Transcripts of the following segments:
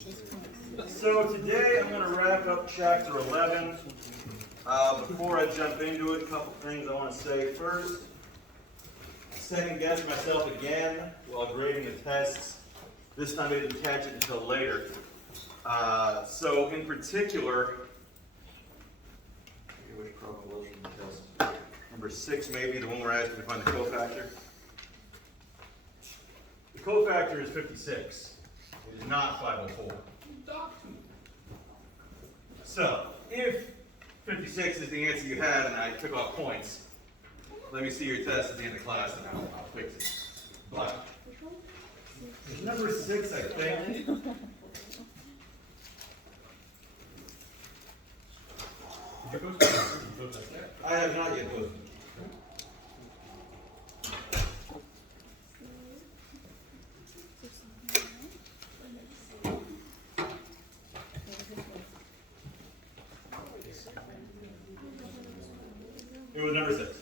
So today I'm going to wrap up chapter 11. Before I jump into it, a couple things I want to say. First, second guess myself again while grading the tests. This time I didn't catch it until later. So in particular, which problem was the test? Number 6 maybe, the one where I asked you to find the cofactor. The cofactor is 56. It is not 504. So, if 56 is the answer you had and I took off points, let me see your test at the end of class and I'll fix it. But, it's number 6, I think. I have not yet posted. It was number 6.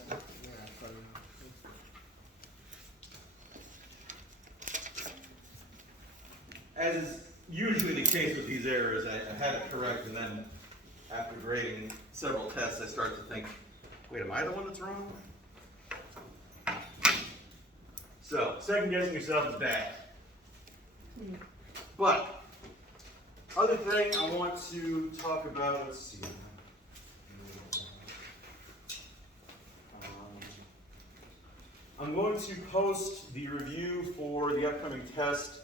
As is usually the case with these errors, I had it correct, and then after grading several tests, I start to think, wait, am I the one that's wrong? So, second guessing yourself is bad. But, other thing I want to talk about, let's see. I'm going to post the review for the upcoming test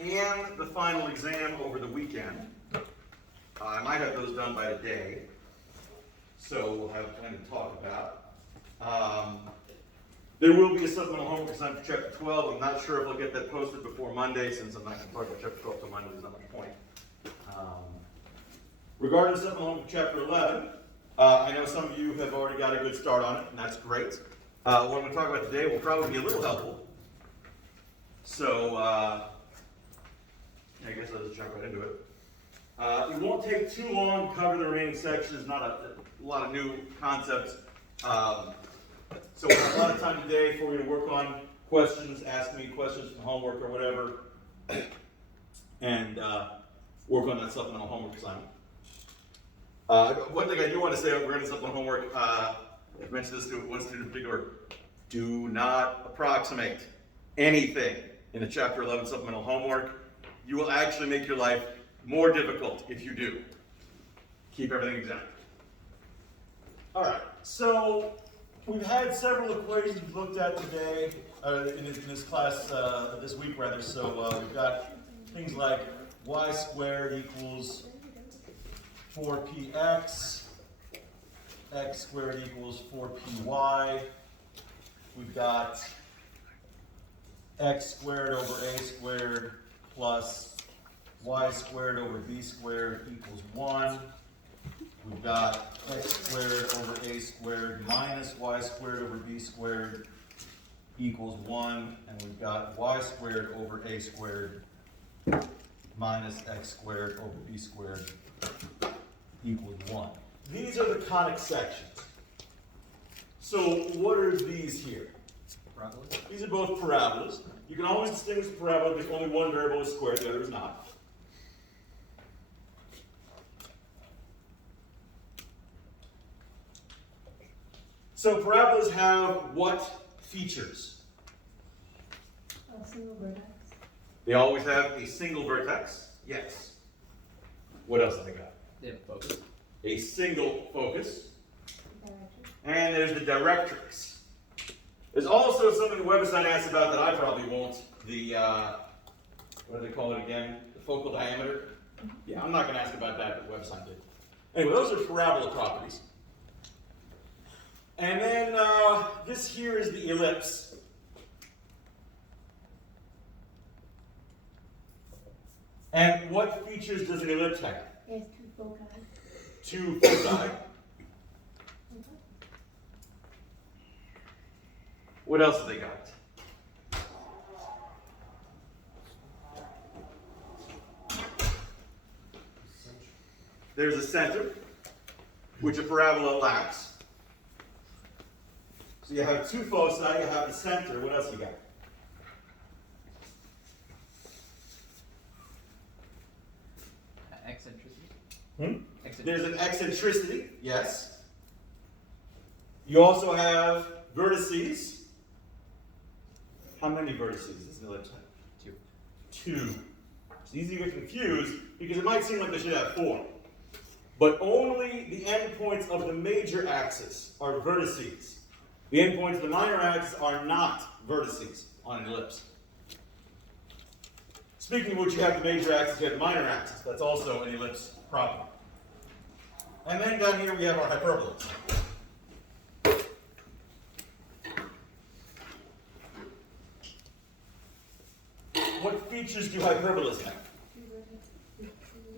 and the final exam over the weekend. I might have those done by today, so we'll have plenty to talk about. There will be a supplemental homework assignment for Chapter 12. I'm not sure if I'll get that posted before Monday, since I'm not going to talk about Chapter 12 till Monday. There's not much point. Regarding the supplemental homework for Chapter 11, I know some of you have already got a good start on it, and that's great. What I'm going to talk about today will probably be a little helpful. So, I guess I'll just jump right into it. It won't take too long to cover the remaining sections, not a lot of new concepts. So we'll have a lot of time today for you to work on questions, ask me questions from homework or whatever, and work on that supplemental homework assignment. One thing I do want to say regarding supplemental homework, I've mentioned this to one student in particular, do not approximate anything in the Chapter 11 supplemental homework. You will actually make your life more difficult if you do. Keep everything exact. All right, so we've had several equations looked at today, in this class, this week rather, so we've got things like y squared equals 4px, x squared equals 4py. We've got x squared over a squared plus y squared over b squared equals 1. We've got x squared over a squared minus y squared over b squared equals 1. And we've got y squared over a squared minus x squared over b squared equals 1. These are the conic sections. So what are these here? Parabolas. These are both parabolas. You can always distinguish a parabola if only one variable is squared, the other is not. So parabolas have what features? A single vertex. They always have a single vertex. Yes. What else have they got? They have focus. A single focus. Direction. And there's the directrix. There's also something the website asks about that I probably won't. The, what do they call it again? The focal diameter? Yeah, I'm not going to ask about that, but the website did. Anyway, those are parabola properties. And then this here is the ellipse. And what features does an ellipse have? It has two foci. Two foci. What else have they got? There's a center, which a parabola lacks. So you have two foci, you have the center. What else you got? There's an eccentricity, yes. You also have vertices. How many vertices does an ellipse have? 2. 2. It's easy to get confused because it might seem like they should have 4. But only the endpoints of the major axis are vertices. The endpoints of the minor axis are not vertices on an ellipse. Speaking of which, you have the major axis, you have the minor axis. That's also an ellipse proper. And then down here we have our hyperbolas. What features do hyperbolas have?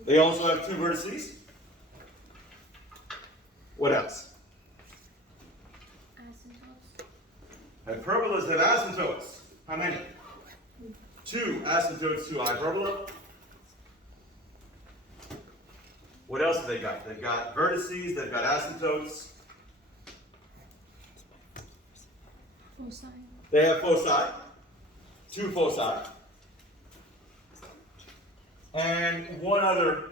They also have 2 vertices. What else? Asymptotes. Hyperbolas have asymptotes. How many? 2 asymptotes to a hyperbola. What else have they got? They've got vertices, they've got asymptotes. Foci. They have foci. 2 foci. And one other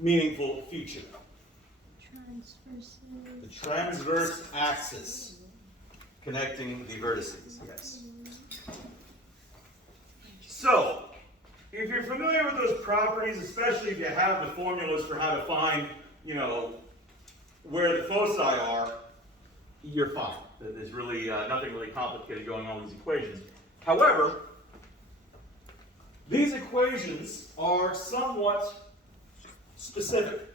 meaningful feature. The transverse axis connecting the vertices, yes. So, if you're familiar with those properties, especially if you have the formulas for how to find, where the foci are, you're fine. There's really nothing really complicated going on with these equations. However, these equations are somewhat specific.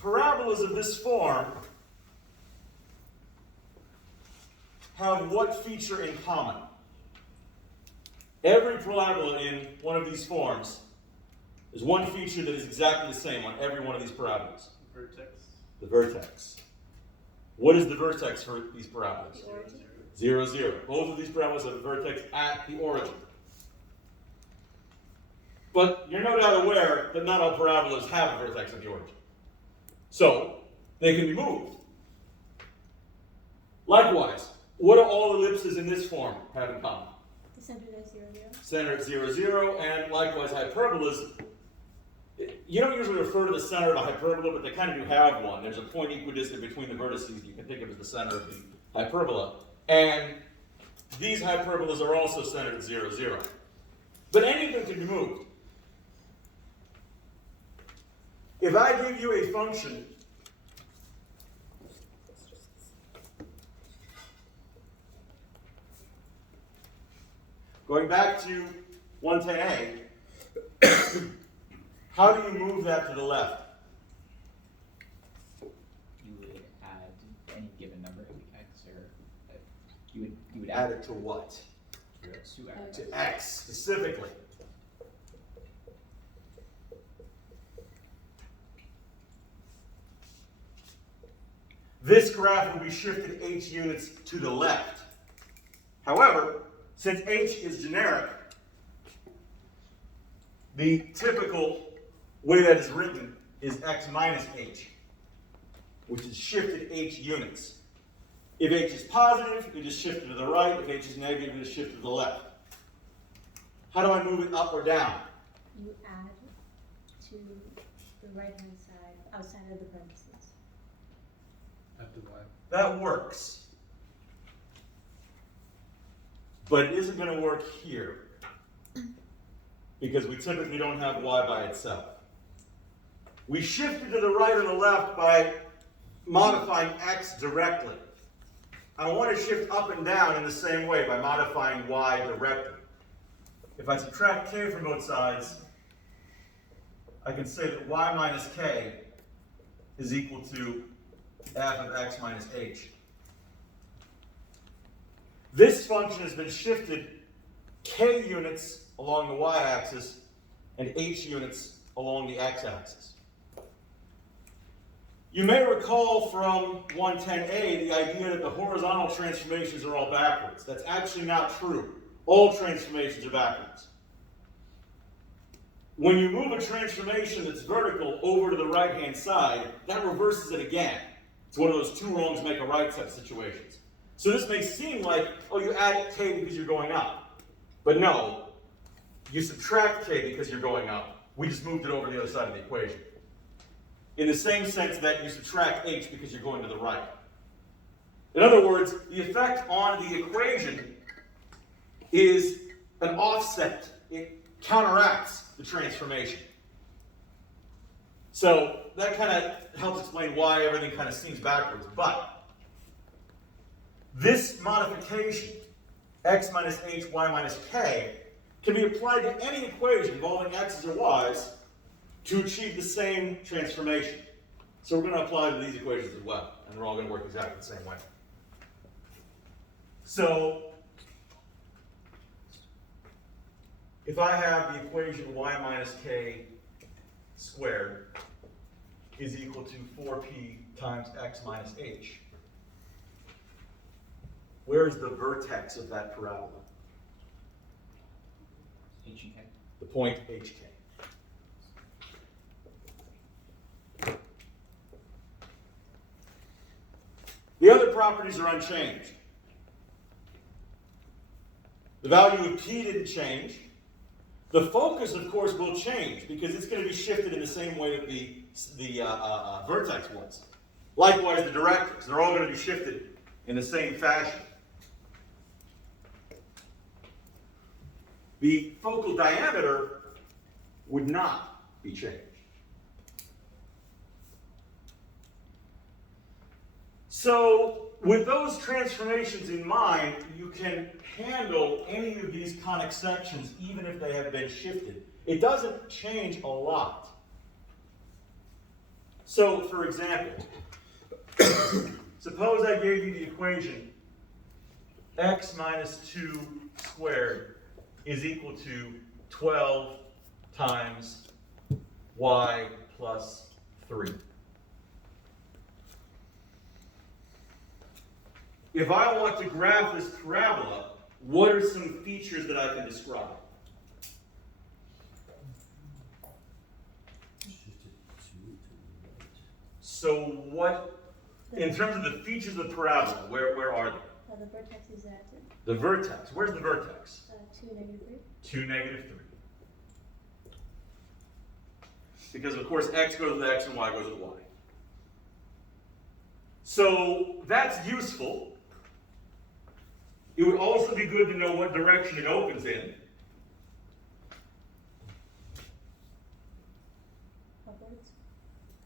Parabolas of this form have what feature in common? Every parabola in one of these forms, there's one feature that is exactly the same on every one of these parabolas. Vertex. The vertex. What is the vertex for these parabolas? The origin. 0, 0. Both of these parabolas have a vertex at the origin. But you're no doubt aware that not all parabolas have a vertex at the origin. So, they can be moved. Likewise, what do all ellipses in this form have in common? The center at 0, 0. Center at 0, 0, and likewise hyperbolas. You don't usually refer to the center of a hyperbola, but they kind of do have one. There's a point equidistant between the vertices you can think of as the center of the hyperbola. And these hyperbolas are also centered at 0, 0. But any of them can be moved. If I give you a function going back to 110a, how do you move that to the left? You would add any given number of x, or you would Add it to what? to x. To x, specifically. This graph will be shifted h units to the left. However, since h is generic, the typical way that is written is x minus h, which is shifted h units. If h is positive, you just shift it to the right. If h is negative, you just shift it to the left. How do I move it up or down? You add to the right-hand side, outside of the parentheses. After y. That works. But it isn't going to work here, because we typically don't have y by itself. We shift it to the right or the left by modifying x directly. I want to shift up and down in the same way by modifying y directly. If I subtract k from both sides, I can say that y minus k is equal to f of x minus h. This function has been shifted k units along the y-axis and h units along the x-axis. You may recall from 110a the idea that the horizontal transformations are all backwards. That's actually not true. All transformations are backwards. When you move a transformation that's vertical over to the right-hand side, that reverses it again. It's one of those two wrongs make a right type situations. So this may seem like, oh, you add k because you're going up. But no, you subtract k because you're going up. We just moved it over to the other side of the equation. In the same sense that you subtract h because you're going to the right. In other words, the effect on the equation is an offset. It counteracts the transformation. So that kind of helps explain why everything kind of seems backwards. But this modification, x minus h, y minus k, can be applied to any equation involving x's or y's to achieve the same transformation. So we're going to apply to these equations as well, and they're all going to work exactly the same way. So if I have the equation y minus k squared is equal to 4p times x minus h, where is the vertex of that parabola? H and K. The point hk. The other properties are unchanged. The value of p didn't change. The focus, of course, will change because it's going to be shifted in the same way that the vertex was. Likewise, the directrix. They're all going to be shifted in the same fashion. The focal diameter would not be changed. So, with those transformations in mind, you can handle any of these conic sections even if they have been shifted. It doesn't change a lot. So, for example, suppose I gave you the equation x minus 2 squared is equal to 12 times y plus 3. If I want to graph this parabola, what are some features that I can describe? So what, in terms of the features of the parabola, where are they? The vertex is at The vertex. Where's the vertex? 2, negative 3. 2, negative 3. Because, of course, x goes with x and y goes with y. So that's useful. It would also be good to know what direction it opens in. Upwards.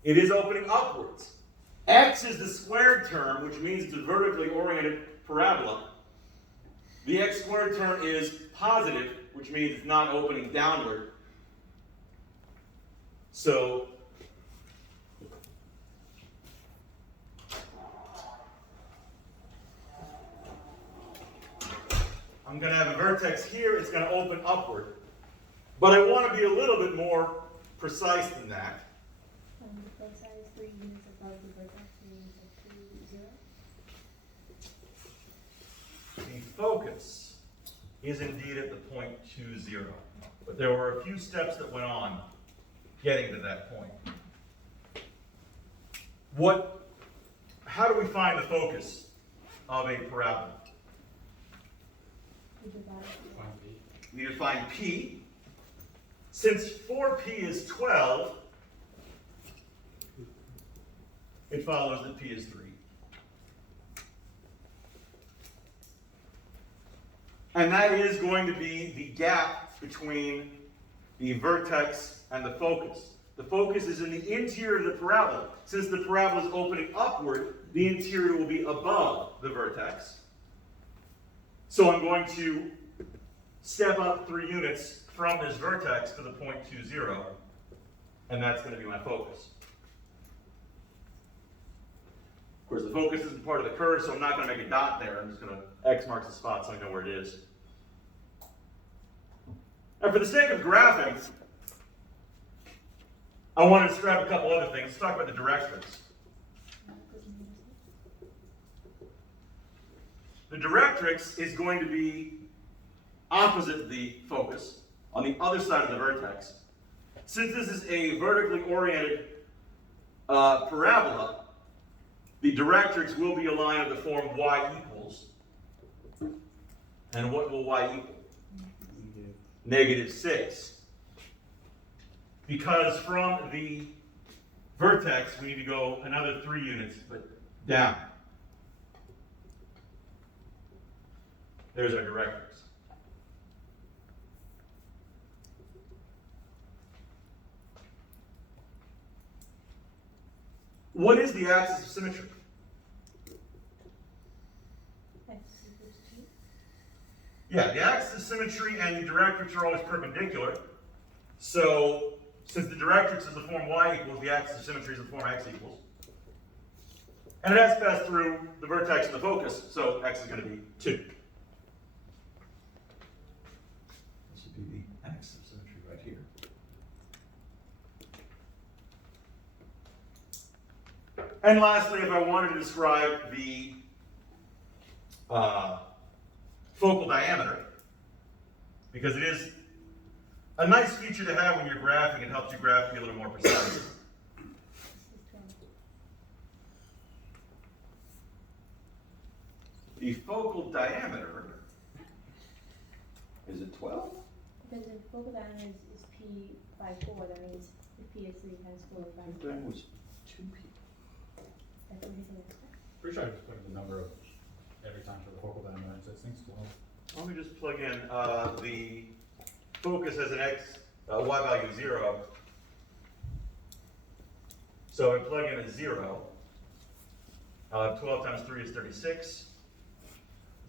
It is opening upwards. X is the squared term, which means it's a vertically oriented parabola. The x squared term is positive, which means it's not opening downward. So I'm going to have a vertex here, it's going to open upward. But I want to be a little bit more precise than that. The front side is 3 units above the vertex, 3 units of 2, 0. The focus is indeed at the point 2, 0. But there were a few steps that went on getting to that point. How do we find the focus of a parabola? We divide Find B. We define P. Since 4P is 12, it follows that P is 3. And that is going to be the gap between the vertex and the focus. The focus is in the interior of the parabola. Since the parabola is opening upward, the interior will be above the vertex. So I'm going to step up 3 units from this vertex to the point 2, 0, and that's going to be my focus. Of course, the focus isn't part of the curve, so I'm not going to make a dot there. I'm just going to X marks the spot so I know where it is. Now, for the sake of graphing, I want to describe a couple other things. Let's talk about the directrix. The directrix is going to be opposite the focus, on the other side of the vertex. Since this is a vertically oriented parabola, the directrix will be a line of the form y equals. And what will y equal? -6. Because from the vertex, we need to go another 3 units, but down. There's our directrix. What is the axis of symmetry? X equals 2. Yeah, the axis of symmetry and the directrix are always perpendicular. So, since the directrix is the form y equals, the axis of symmetry is the form x equals. And it has to pass through the vertex and the focus, so x is going to be 2. This would be the axis of symmetry right here. And lastly, if I wanted to describe the focal diameter, because it is a nice feature to have when you're graphing, it helps you graph be a little more precise. This is 12. The focal diameter, is it 12? Because if focal diameter is P by 4, that means if P is 3 times 4 by 4. That was 2p. That's what we can expect. Pretty sure I just put the number of every time for the focal diameter, and it thing's 12. Let me just plug in the focus as an x, y value of 0. So I plug in a 0. I'll have 12 times 3 is 36.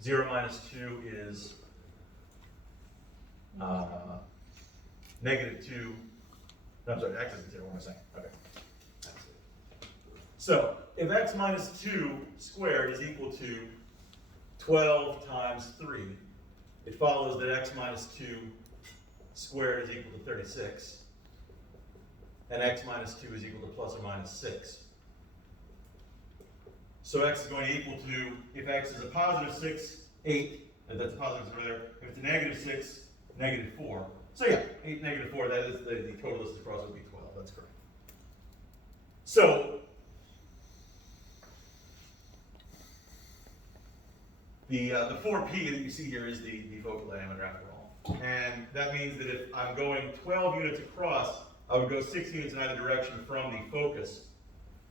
0 minus 2 is -2. No, I'm sorry, x is 0, what am I saying? Okay. So, if x minus 2 squared is equal to 12 times 3, it follows that x minus 2 squared is equal to 36, and x minus 2 is equal to plus or minus 6. So x is going to equal to, if x is a positive 6, 8, and that's a positive over there. If it's a negative 6, negative 4. So yeah, 8, negative 4, that is the total distance across would be 12, that's correct. So, the 4p that you see here is the focal diameter after all. And that means that if I'm going 12 units across, I would go 6 units in either direction from the focus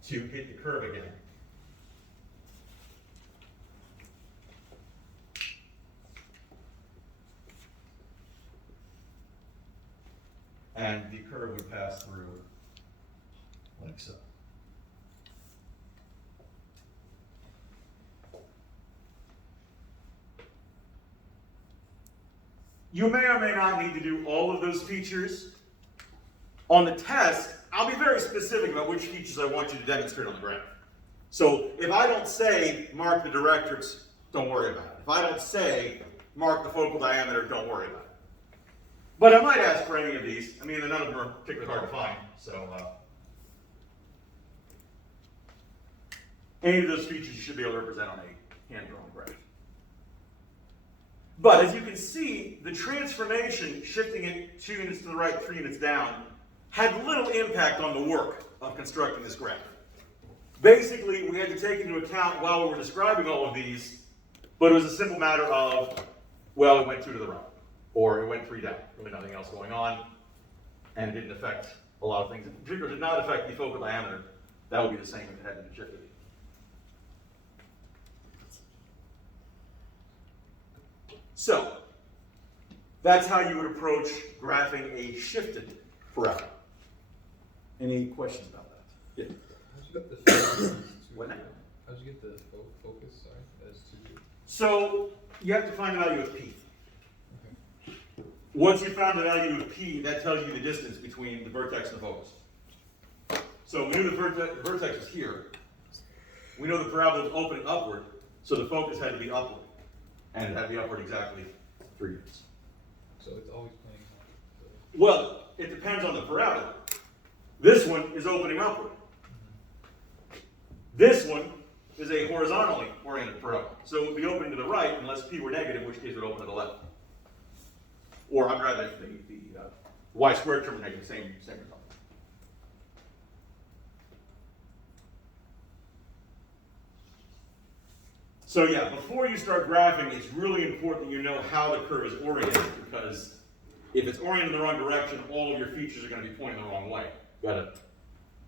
to hit the curve again. And the curve would pass through like so. You may or may not need to do all of those features. On the test, I'll be very specific about which features I want you to demonstrate on the graph. So if I don't say mark the directrix, don't worry about it. If I don't say mark the focal diameter, don't worry about it. But I might ask for any of these. I mean, none of them are particularly hard to find. So any of those features you should be able to represent on a hand-drawn graph. But as you can see, the transformation, shifting it 2 units to the right, 3 units down, had little impact on the work of constructing this graph. Basically, we had to take into account while we were describing all of these, but it was a simple matter of, well, it went 2 to the right, or it went 3 down. Really nothing else going on, and it didn't affect a lot of things. In particular, it did not affect the focal diameter. That would be the same if it hadn't been shifted. So, that's how you would approach graphing a shifted parabola. Any questions about that? Yeah. How'd you get the focus? What now? How'd you get the focus, sorry, as 2? So, you have to find the value of p. Okay. Once you found the value of p, that tells you the distance between the vertex and the focus. So we knew the vertex was here. We know the parabola was opening upward, so the focus had to be upward. And it had to be upward exactly 3 units. So it's always playing on. So. Well, it depends on the parabola. This one is opening upward. This one is a horizontally oriented parabola. So it would be opening to the right unless p were negative, in which case it would open to the left. Or I'd rather the y squared term were negative, same result. So yeah, before you start graphing, it's really important that you know how the curve is oriented, because If it's oriented in the wrong direction, all of your features are going to be pointing the wrong way. Got to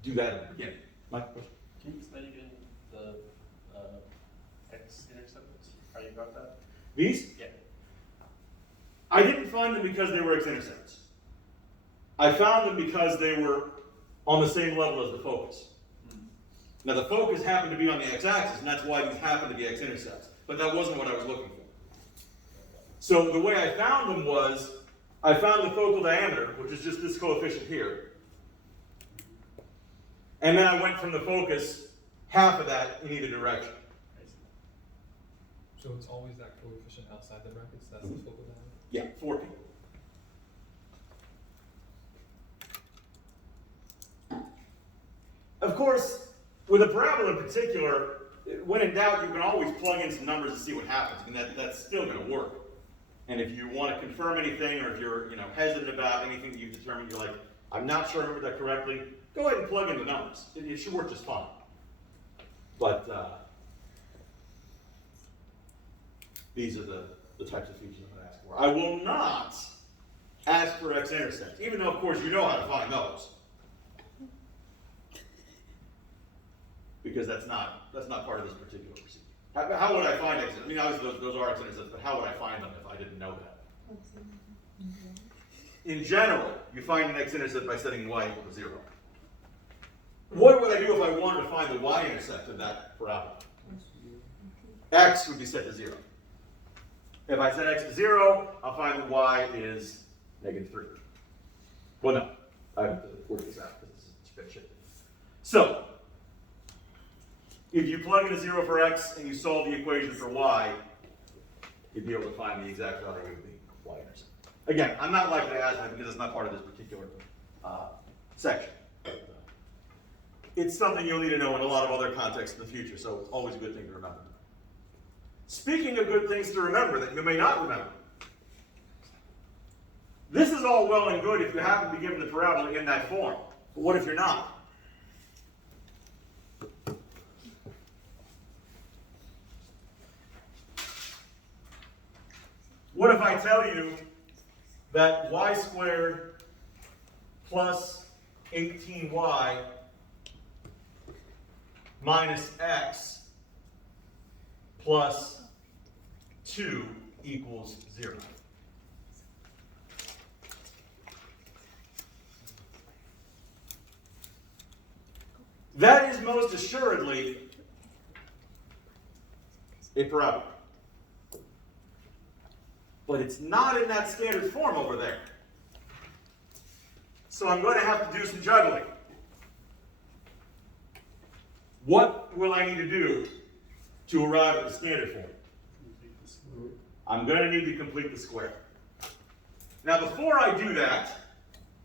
do that at the beginning. Mike, question? Can you explain again the x-intercepts? How you got that? These? Yeah. I didn't find them because they were x-intercepts. I found them because they were on the same level as the focus. Now the focus happened to be on the x-axis, and that's why these happen to be x-intercepts. But that wasn't what I was looking for. So the way I found them was, I found the focal diameter, which is just this coefficient here. And then I went from the focus, half of that in either direction. So it's always that coefficient outside the brackets, that's the focal diameter? Yeah, 4p. Of course, with a parabola in particular, when in doubt, you can always plug in some numbers and see what happens, and that's still going to work. And if you want to confirm anything, or if you're hesitant about anything that you've determined, you're like, I'm not sure I remember that correctly, go ahead and plug in the numbers. It should work just fine. But these are the types of features I'm going to ask for. I will not ask for x-intercepts, even though, of course, you know how to find those. Because that's not part of this particular procedure. How would I find x-intercepts? I mean, obviously those are x-intercepts, but how would I find them if I didn't know that? In general, you find an x-intercept by setting y equal to 0. What would I do if I wanted to find the y-intercept of that parabola? X would be set to 0. If I set x to 0, I'll find that y is -3. Well, no. I have to work this out because it's a bit shit. So, if you plug in a 0 for x and you solve the equation for y, you'd be able to find the exact value of the y-intercept. Again, I'm not likely to ask that because it's not part of this particular section. It's something you'll need to know in a lot of other contexts in the future, so it's always a good thing to remember. Speaking of good things to remember that you may not remember, this is all well and good if you happen to be given the parabola in that form. But what if you're not? What if I tell you that y squared plus 18y minus x plus 2 equals 0? That is most assuredly a parabola. But it's not in that standard form over there. So I'm going to have to do some juggling. What will I need to do to arrive at the standard form? I'm going to need to complete the square. Now before I do that,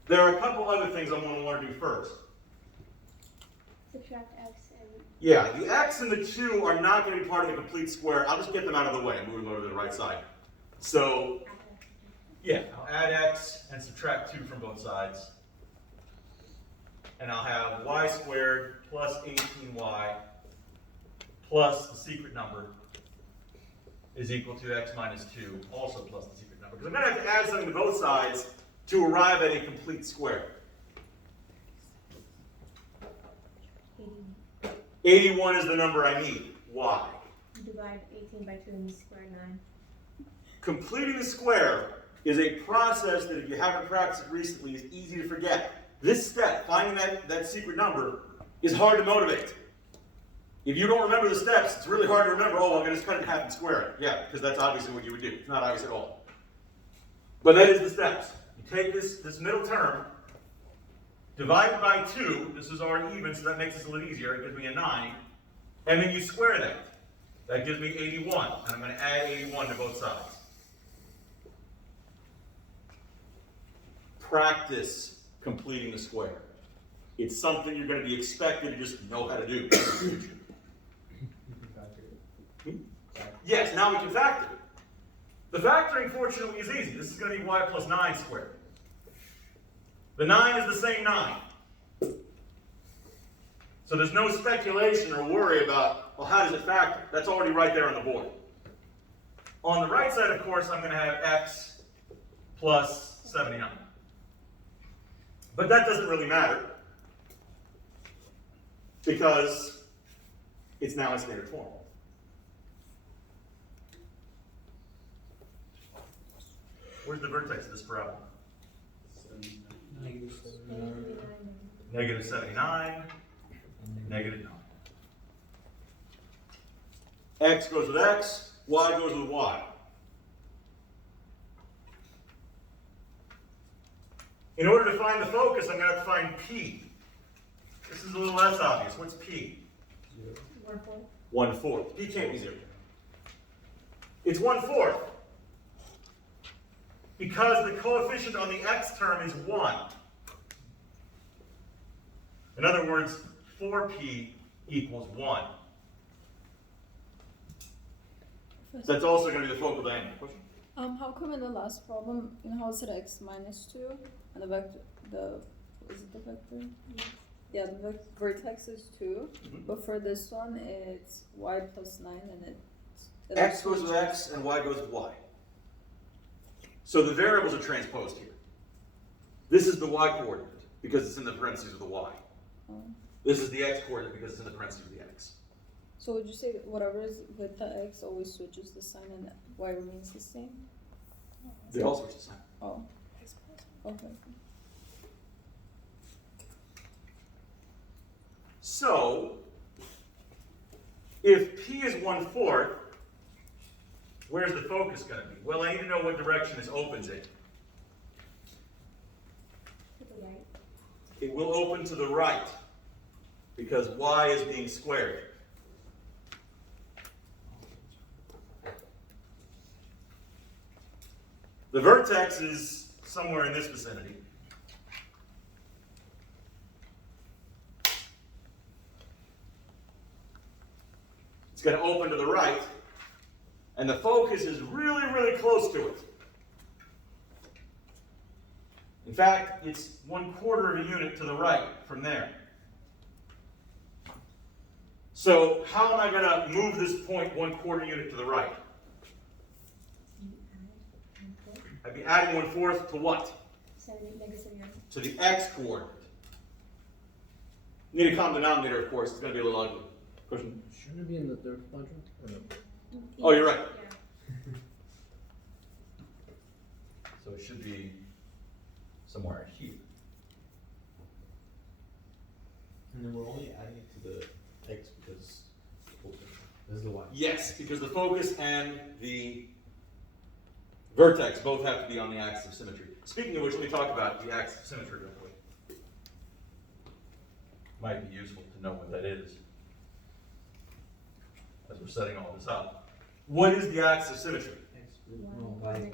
there are a couple other things I'm going to want to do first. Subtract x and... Yeah, the x and the 2 are not going to be part of the complete square. I'll just get them out of the way and move them over to the right side. So, yeah, I'll add x and subtract 2 from both sides. And I'll have y squared plus 18y plus the secret number is equal to x minus 2, also plus the secret number. Because I'm going to have to add something to both sides to arrive at a complete square. 81 is the number I need. Why? Divide 18 by 2 and square 9. Completing the square is a process that if you haven't practiced it recently is easy to forget. This step, finding that secret number, is hard to motivate. If you don't remember the steps, it's really hard to remember, oh, I'm going to just cut it in half and square it. Yeah, because that's obviously what you would do. It's not obvious at all. But that is the steps. You take this middle term, divide it by 2. This is already even, so that makes this a little easier. It gives me a 9. And then you square that. That gives me 81. And I'm going to add 81 to both sides. Practice completing the square. It's something you're going to be expected to just know how to do in the future. Yes, now we can factor. The factoring, fortunately, is easy. This is going to be y plus 9 squared. The 9 is the same 9. So there's no speculation or worry about, well, how does it factor? That's already right there on the board. On the right side, of course, I'm going to have x plus 79. But that doesn't really matter because it's now in standard form. Where's the vertex of this parabola? Negative 79. Negative 79, negative 9. X goes with X, Y goes with Y. In order to find the focus, I'm going to have to find P. This is a little less obvious. What's P? 1/4. 1/4. P can't be 0. It's 1/4 because the coefficient on the X term is 1. In other words, 4P equals 1. That's also going to be the focal diameter. Question? How come in the last problem, how is it x minus 2, and the vector, is it the vector? Yeah, the vertex is 2, but for this one, it's y plus 9, and it X goes with X and Y goes with Y. So the variables are transposed here. This is the Y coordinate because it's in the parentheses of the Y. This is the X coordinate because it's in the parentheses of the X. So would you say that whatever is with the x always switches the sign and y remains the same? They all switch the sign. Oh. Okay. So, if P is 1/4, where's the focus going to be? Well, I need to know what direction this opens in. To the right. It will open to the right because Y is being squared. The vertex is somewhere in this vicinity. It's going to open to the right, and the focus is really, really close to it. In fact, it's 1/4 of a unit to the right from there. So how am I going to move this point 1/4 unit to the right? You add 1/4. I'd be adding 1/4 to what? Negative 79. To the X coordinate. Need a common denominator, of course. It's going to be a little ugly. Question? Shouldn't it be in the third quadrant? Or no? Oh, you're right. Yeah. So it should be somewhere here. And then we're only adding it to the x because this is the y. Yes, because the focus and the vertex both have to be on the axis of symmetry. Speaking of which, let me talk about the axis of symmetry real quick. Might be useful to know what that is as we're setting all this up. What is the axis of symmetry? Negative 9.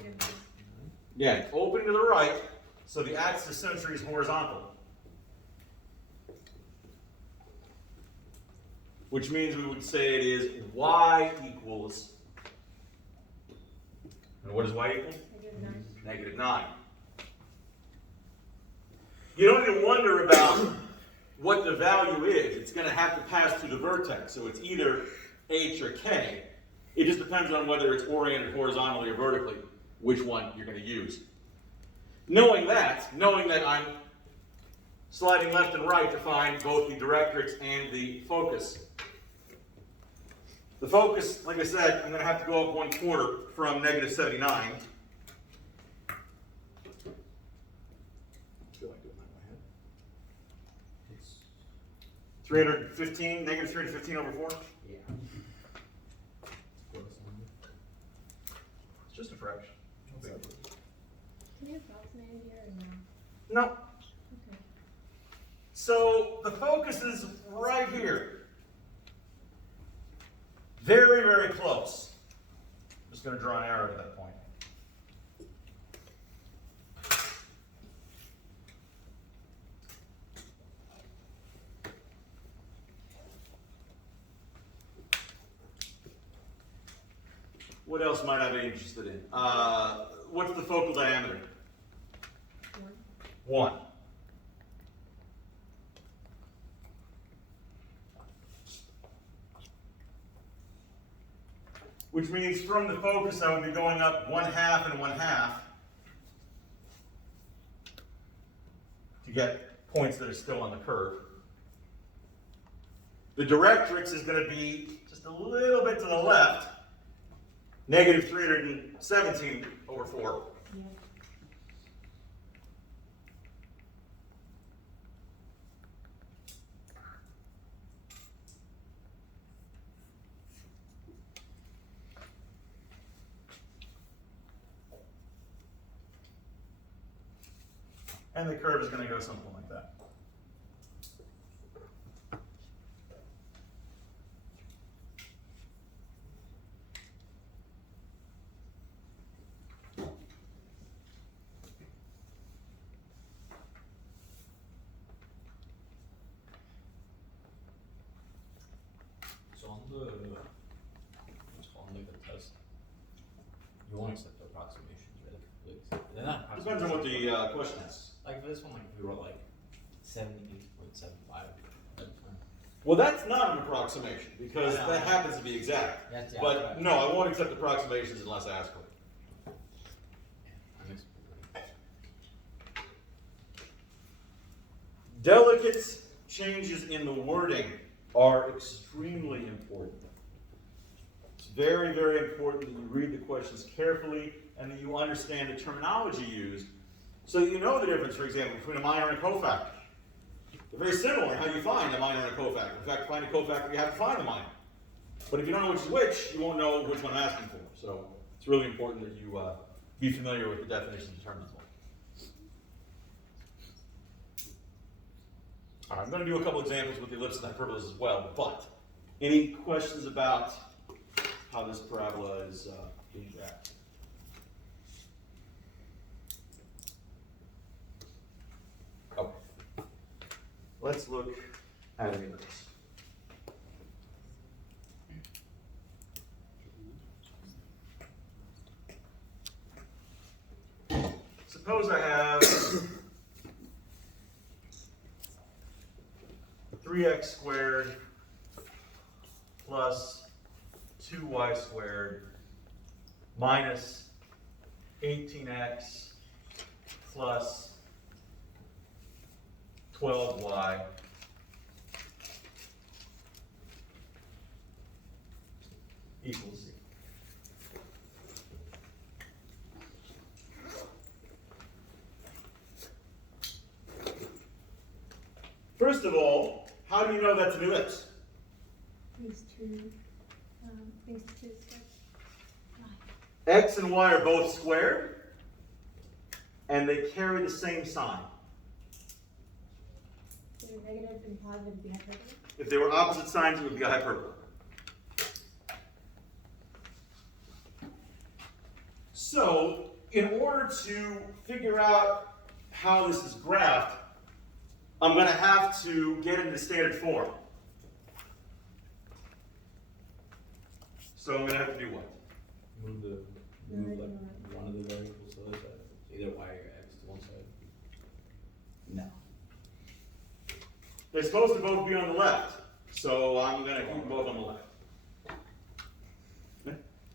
Yeah, it's opening to the right, so the axis of symmetry is horizontal. Which means we would say it is y equals, and what does y equal? Negative 9. Negative 9. You don't need to wonder about what the value is. It's going to have to pass through the vertex, so it's either h or k. It just depends on whether it's oriented horizontally or vertically, which one you're going to use. Knowing that I'm sliding left and right to find both the directrix and the focus. The focus, like I said, I'm going to have to go up 1/4 from negative 79. I feel like doing that in my head. It's 315, negative 315 over 4? yeah. It's just a fraction. Can you approximate it here or no? No. Okay. So the focus is right here. Very, very close. I'm just going to draw an arrow to that point. What else might I be interested in? What's the focal diameter? 1. 1. Which means from the focus I would be going up 1/2 and 1/2. to get points that are still on the curve. The directrix is going to be just a little bit to the left, negative 317 over 4. Yeah. And the curve is going to go something like that. So on the, test, you won't accept the approximations, right? Like, they're not Depends on what the question is. Like for this one, like if we wrote like 78.75, that'd be fine. Well, that's not an approximation because I know. that happens to be exact. That's- yeah, But right. no, I won't accept approximations unless asked for. That makes- Delicate changes in the wording are extremely important. It's very, very important that you read the questions carefully and that you understand the terminology used so that you know the difference, for example, between a minor and a cofactor. They're very similar in how you find a minor and a cofactor. In fact, to find a cofactor, you have to find the minor. But if you don't know which is which, you won't know which one I'm asking for. So it's really important that you be familiar with the definitions of terms as well. All right, I'm going to do a couple examples with the ellipses and hyperbolas as well, but any questions about how this parabola is being graphed? Okay. Let's look at an ellipse. Suppose I have 3x squared plus 2y squared minus 18x plus 12y equals 0. First of all, how do you know that's an ellipse? These two steps. X and Y are both squared, and they carry the same sign. They're negative and positive would be hyperbola. If they were opposite signs, it would be a hyperbola. So, in order to figure out how this is graphed, I'm going to have to get into standard form. So I'm going to have to do what? Move No, like no. one of the variables to the other side. So either y or x to one side. No. They're supposed to both be on the left, so I'm going to keep them both on the left.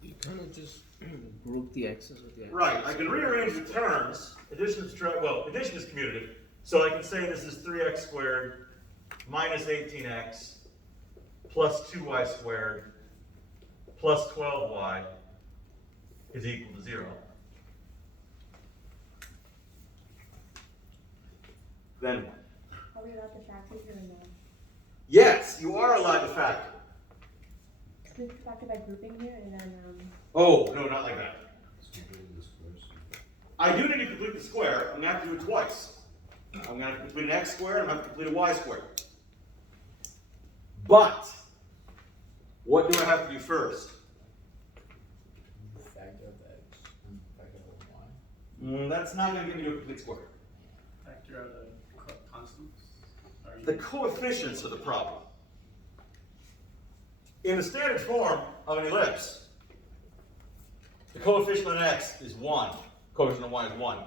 You kind of just group the x's with the x's. Right, I can rearrange the terms. Addition is commutative. So I can say this is 3x squared minus 18x plus 2y squared plus 12y is equal to 0. Then what? Are we allowed to factor here or no? Yes, you are allowed to factor. Could we factor by grouping here and then, Oh, no, not like that. I do need to complete the square. I'm going to have to do it twice. I'm going to have to complete an x squared, I'm going to have to complete a y squared. But, what do I have to do first? Factor of x and factor of y. That's not going to give me a complete square. Factor out the constants? Are you- The coefficients are the problem. In the standard form of an ellipse, the coefficient on x is 1, coefficient on y is 1.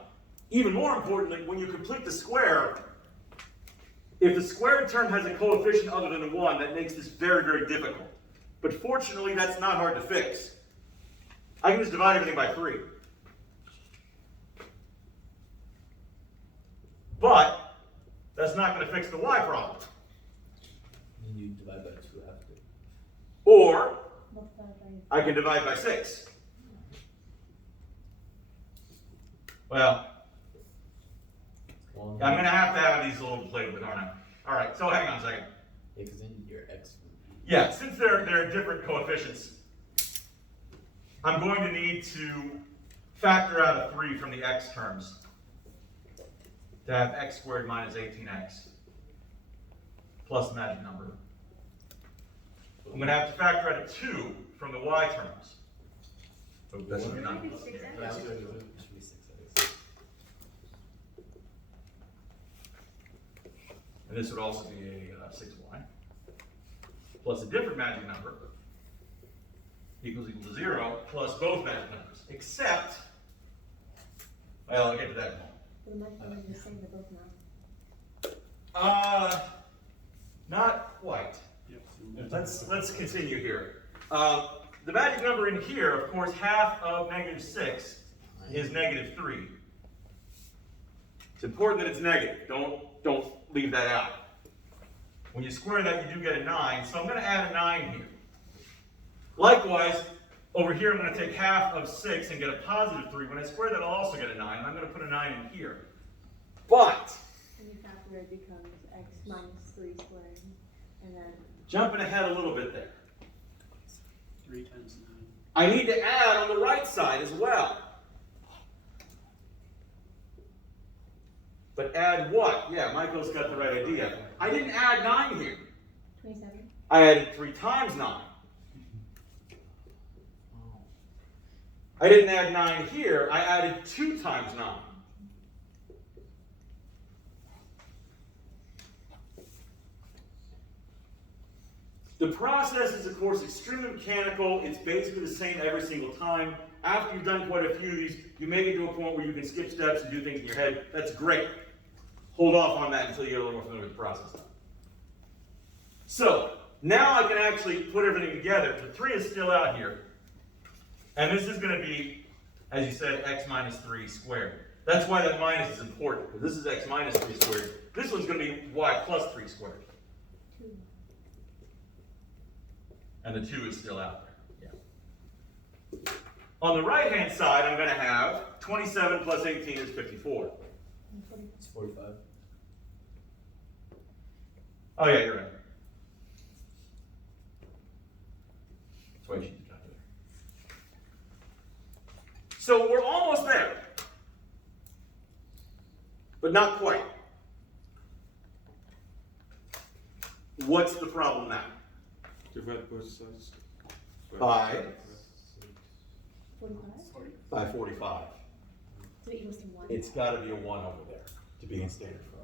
Even more importantly, when you complete the square, if the squared term has a coefficient other than 1, that makes this very, very difficult. But fortunately, that's not hard to fix. I can just divide everything by 3. But That's not going to fix the y problem. And you divide by 2 after. Or Multiply by. I can divide by 6. Well, Well, I'm going to have these a little played with, aren't I? All right, so hang on a second. Yeah, because then your x would be. Yeah, since there are different coefficients, I'm going to need to factor out a 3 from the x terms to have x squared minus 18x plus the magic number. I'm going to have to factor out a 2 from the y terms. Oh, that should be 9 plus. Six Yeah, x. it should be 6x. And this would also be a 6y plus a different magic number equals to 0 plus both magic numbers, except, well, I'll get to that in a moment. The microphone is the same, they're both now. Not quite. Yep. Let's continue here. The magic number in here, of course, half of -6 is -3. It's important that it's negative. Don't leave that out. When you square that, you do get a 9, so I'm going to add a 9 here. Likewise, over here, I'm going to take half of 6 and get a positive 3. When I square that, I'll also get a 9, and I'm going to put a 9 in here. But, And you factor it becomes x minus 3 squared, and then. jumping ahead a little bit there, 3 times 9. I need to add on the right side as well. But add what? Yeah, Michael's got the right idea. I didn't add 9 here. 27. I added 3 times 9. I didn't add 9 here. I added 2 times 9. The process is, of course, extremely mechanical. It's basically the same every single time. After you've done quite a few of these, you may get to a point where you can skip steps and do things in your head. That's great. Hold off on that until you get a little more familiar with the process. So, now I can actually put everything together. The 3 is still out here. And this is going to be, as you said, x minus 3 squared. That's why that minus is important, because this is x minus 3 squared. This one's going to be y plus 3 squared. 2. And the 2 is still out there. Yeah. On the right-hand side, I'm going to have 27 plus 18 is 54. And 40. It's 45. Oh, yeah, you're right. That's why you should do that there. So we're almost there. But not quite. What's the problem now? Divide both sides. By? 45. By 45. So it equals to 1. It's got to be a 1 over there to be in standard form.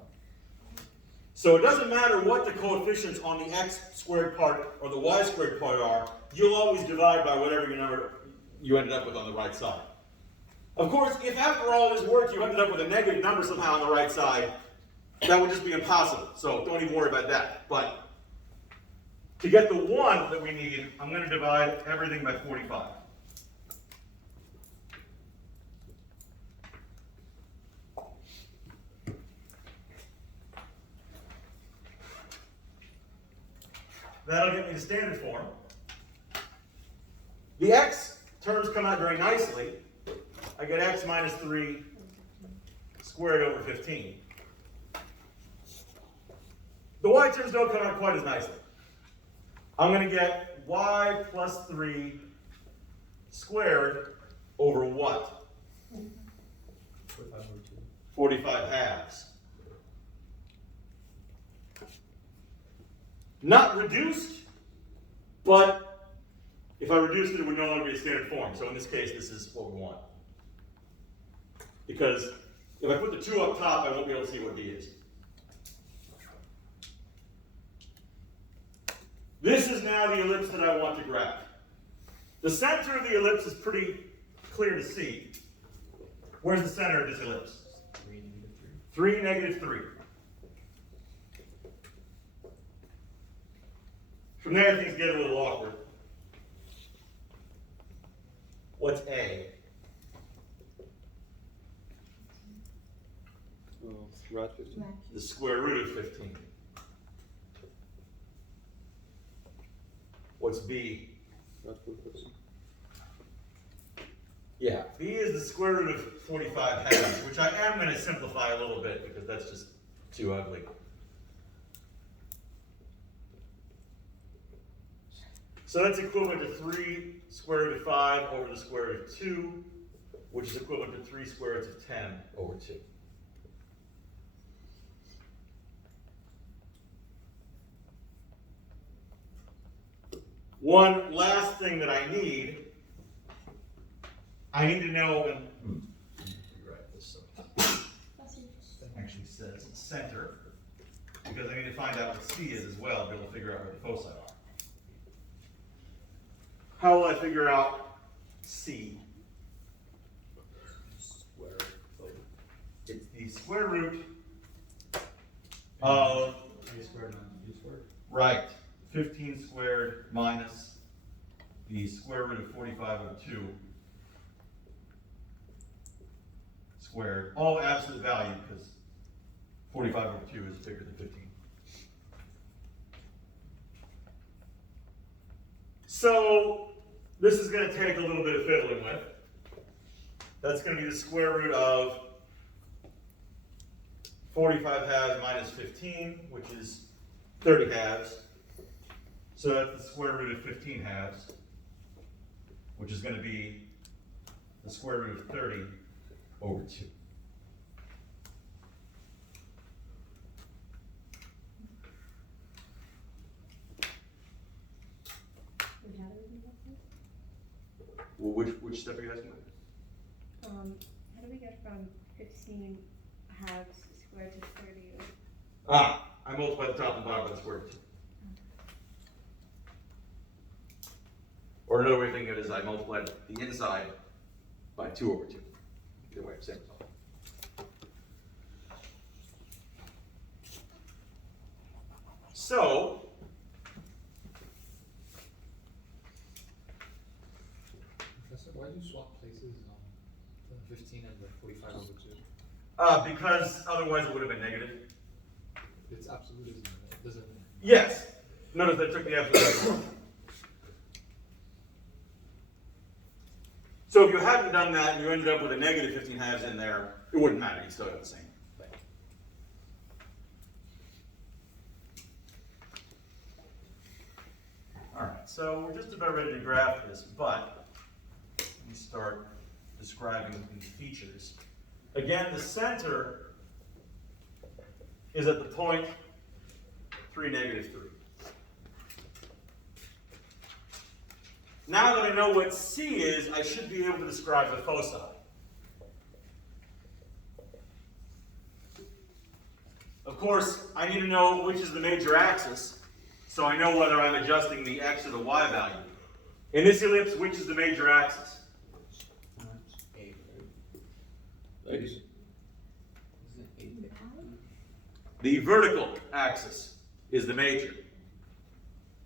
So it doesn't matter what the coefficients on the x squared part or the y squared part are, you'll always divide by whatever your number you ended up with on the right side. Of course, if after all this work you ended up with a negative number somehow on the right side, that would just be impossible. So don't even worry about that. But to get the 1 that we need, I'm going to divide everything by 45. That'll get me to standard form. The x terms come out very nicely. I get x minus 3 squared over 15. The y terms don't come out quite as nicely. I'm going to get y plus 3 squared over what? 45 over 2. 45 halves. Not reduced, but if I reduced it, it would no longer be a standard form. So in this case, this is what we want. Because if I put the 2 up top, I won't be able to see what d is. This is now the ellipse that I want to graph. The center of the ellipse is pretty clear to see. Where's the center of this ellipse? 3, negative 3,3. negative 3. From there, things get a little awkward. What's A? Right 15. Right. the square root of 15. What's b? Right 15. Yeah, b is the square root of 45 halves, which I am going to simplify a little bit because that's just too ugly. So that's equivalent to 3 square root of 5 over the square root of 2, which is equivalent to 3 square roots of 10 over 2. One last thing that I need to know, and rewrite this actually says center, because I need to find out what C is as well, to be able to figure out where the foci are. How will I figure out C? Square. It's the square root of, A squared minus B squared. right, 15 squared minus the square root of 45 over 2 squared, all absolute value because 45 over 2 is bigger than 15. So this is going to take a little bit of fiddling with. That's going to be the square root of 45 halves minus 15, which is 30 halves. So that's the square root of 15 halves, which is going to be the square root of 30 over 2. Wait, how do we do that? Well, which step are you asking? How do we get from 15 halves squared to 30? I multiply the top and bottom by the square root of 2. Or another way of thinking of it is I multiplied the inside by 2 over 2. Either way, same result. So, Professor, why do you swap places on the 15 and the 45 over 2? because otherwise it would have been negative. It's absolutism, it doesn't. Yes. Notice I took the absolute value. So if you hadn't done that and you ended up with a negative 15 halves in there, it wouldn't matter. You still have the same thing. All right, so we're just about ready to graph this, but let me start describing these features. Again, the center is at the point 3, negative 3. Now that I know what C is, I should be able to describe the foci. Of course, I need to know which is the major axis, so I know whether I'm adjusting the x or the y value. In this ellipse, which is the major axis? The vertical axis is the major,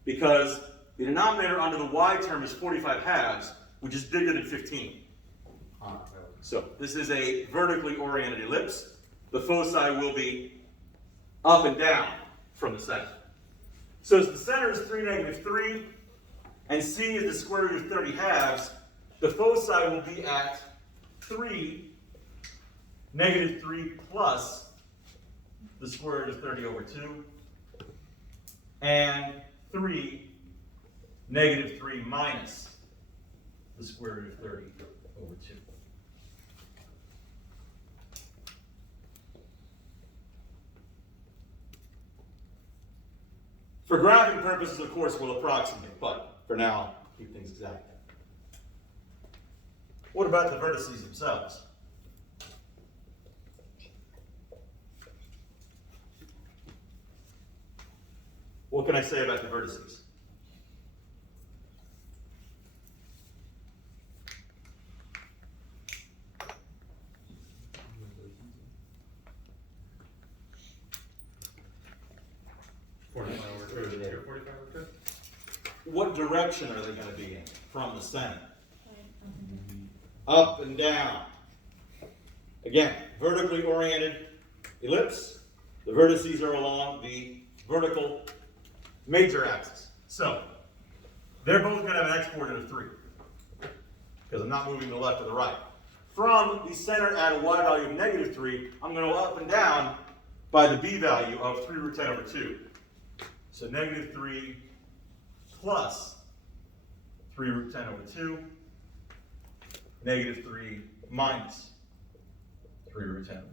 because the denominator under the y term is 45 halves, which is bigger than 15. So this is a vertically oriented ellipse. The foci will be up and down from the center. So as the center is 3, negative 3, and C is the square root of 30 halves, the foci will be at 3, negative 3 plus the square root of 30 over 2, and 3, negative 3 minus the square root of 30 over 2. For graphing purposes, of course, we'll approximate, but for now, keep things exact. What about the vertices themselves? What can I say about the vertices? What direction are they going to be in from the center? Up and down. Again, vertically oriented, ellipse. The vertices are along the vertical major axis. So, they're both going to have an x-coordinate of 3, because I'm not moving to the left or the right. From the center at a y value of negative 3, I'm going to go up and down by the b value of 3 root 10 over 2. So negative 3 plus 3 root 10 over 2, negative 3 minus 3 root 10 over 2.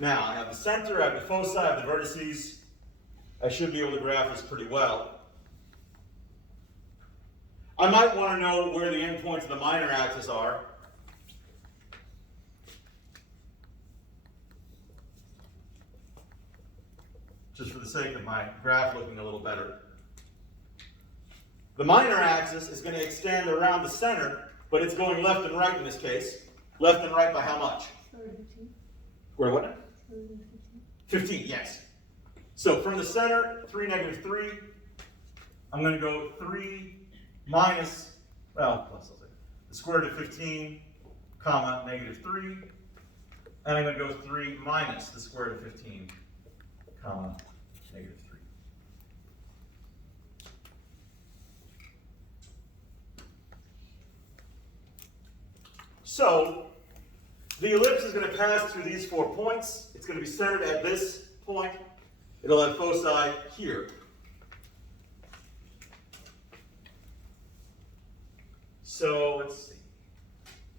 Now, I have the center, I have the foci, I have the vertices. I should be able to graph this pretty well. I might want to know where the endpoints of the minor axis are. Just for the sake of my graph looking a little better. The minor axis is going to extend around the center, but it's going left and right in this case. Left and right by how much? Square root of 15. Square what? Square root of 15. 15, yes. So from the center, 3, negative 3, I'm going to go 3 minus, well, plus I'll say, the square root of 15, comma, negative 3, and I'm going to go 3 minus the square root of 15, comma, negative 3. So, the ellipse is going to pass through these 4 points. It's going to be centered at this point. It'll have foci here. So, let's see.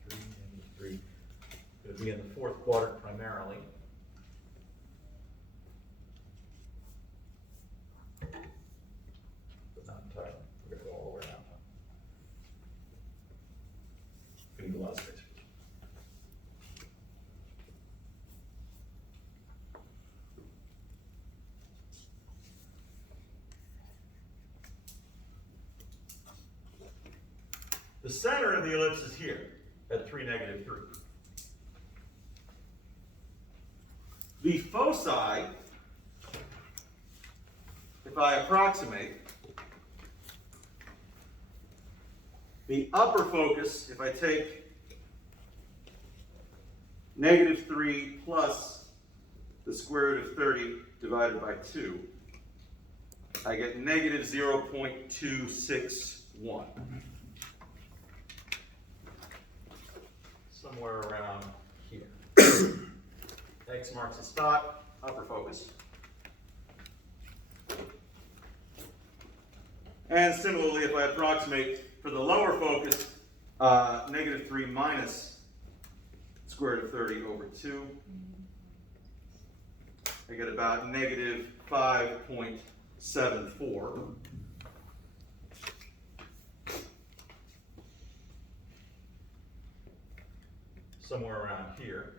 3, negative 3. It'll be in the 4th quadrant primarily. But not entirely. We're going to go all the way around. Going to need a lot of space. The center of the ellipse is here at 3, negative 3. The foci, if I approximate, the upper focus, if I take negative 3 plus the square root of 30 divided by 2, I get negative 0.261. Somewhere around here. X marks the spot, upper focus. And similarly, if I approximate for the lower focus, negative 3 minus square root of 30 over 2, I get about negative 5.74. Somewhere around here.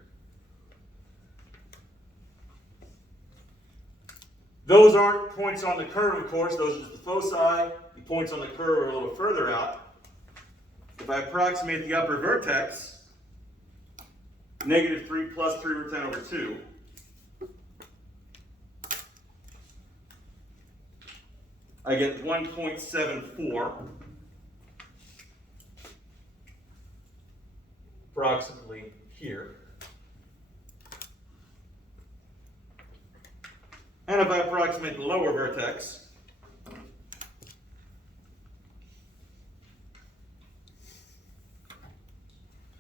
Those aren't points on the curve, of course. Those are just the foci. The points on the curve are a little further out. If I approximate the upper vertex, negative 3 plus 3 root 10 over 2, I get 1.74. Approximately here. And if I approximate the lower vertex,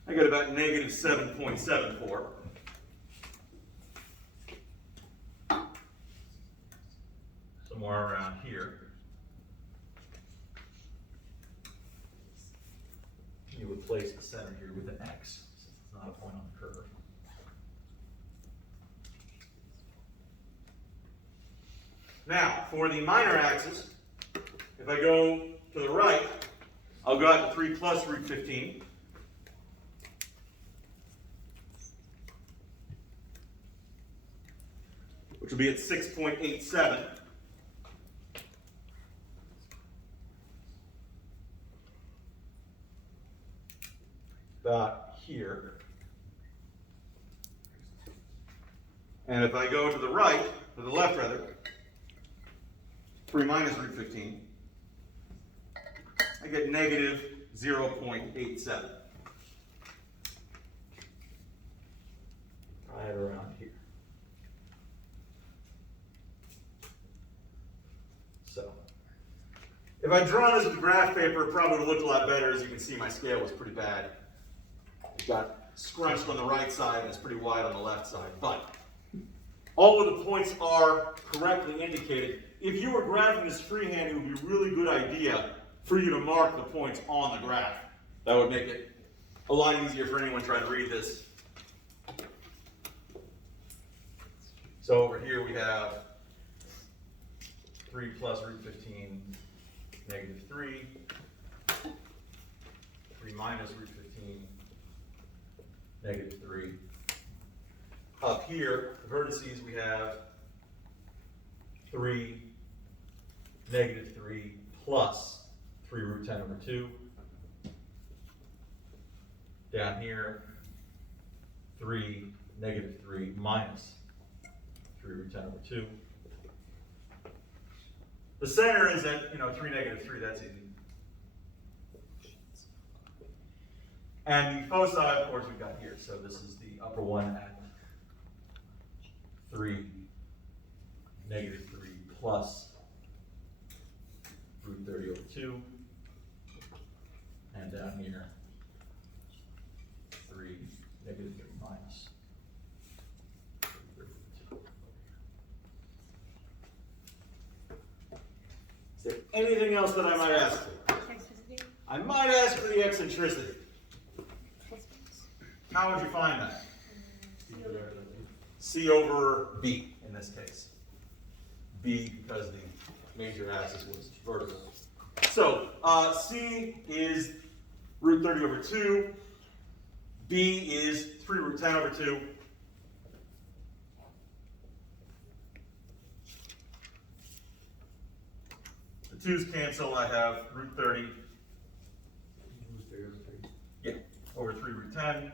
I get about negative 7.74. Somewhere around here. You would place the center here with an X, since it's not a point on the curve. Now, for the minor axis, if I go to the right, I'll go out to 3 plus root 15. Which will be at 6.87. About here. And if I go to the right, or the left rather, 3 minus root 15, I get negative 0.87. If I'd drawn this with graph paper, it probably would have looked a lot better. As you can see, my scale was pretty bad. It got scrunched on the right side and it's pretty wide on the left side. But all of the points are correctly indicated. If you were graphing this freehand, it would be a really good idea for you to mark the points on the graph. That would make it a lot easier for anyone trying to read this. So over here we have 3 plus root 15, negative 3, 3 minus root 15, negative 3. Up here, the vertices, we have 3, negative 3, plus 3 root 10 over 2. Down here, 3, negative 3, minus 3 root 10 over 2. The center is at, 3, negative 3, that's easy. And the foci, of course, we've got here. So this is the upper one at 3, negative 3, plus root 30 over 2. And down here, 3, negative 3, minus root 30 over 2. Is there anything else that I might ask for? Eccentricity. I might ask for the eccentricity. How would you find that? C over B in this case. B because the major axis was vertical. So C is root 30 over 2. B is 3 root 10 over 2. The 2's cancel. I have root 30. Yeah, over 3 root 10.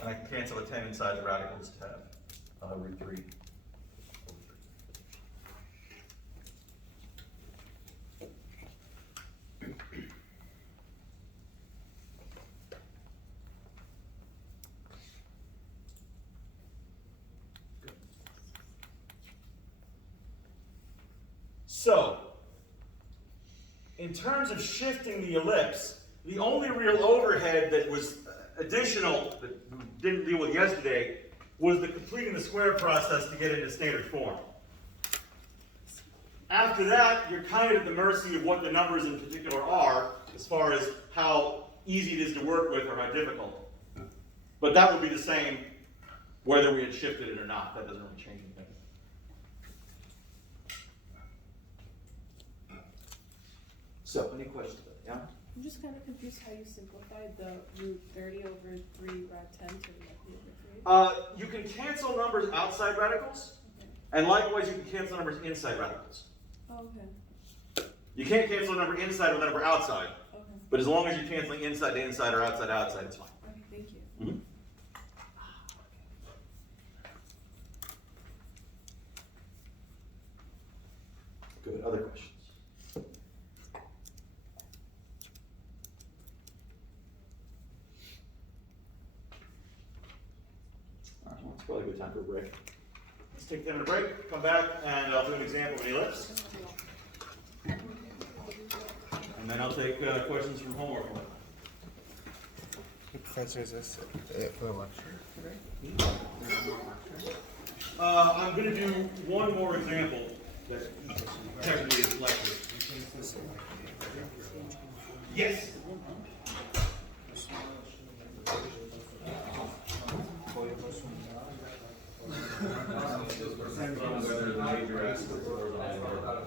And I can cancel a 10 inside the radicals to have root 3. So, in terms of shifting the ellipse, the only real overhead that was additional, that we didn't deal with yesterday, was the completing the square process to get into standard form. After that, you're kind of at the mercy of what the numbers in particular are, as far as how easy it is to work with or how difficult. But that would be the same whether we had shifted it or not. That doesn't really change anything. So, any questions about it? Yeah? I'm just kind of confused how you simplified the root 30 over 3 rad 10 to negative over 3. You can cancel numbers outside radicals, and likewise you can cancel numbers inside radicals. Oh, okay. You can't cancel a number inside with a number outside, Okay. but as long as you're canceling inside to inside or outside to outside, it's fine. Okay, thank you. Mm-hmm. Good. Other questions? All right, well, it's probably a good time for a break. Let's take a 10-minute break, come back, and I'll do an example of an ellipse. And then I'll take questions from homework. Professor, is this for the lecture? I'm going to do one more example that technically is lecture. Yes. Depends on whether the major axis is horizontal or vertical.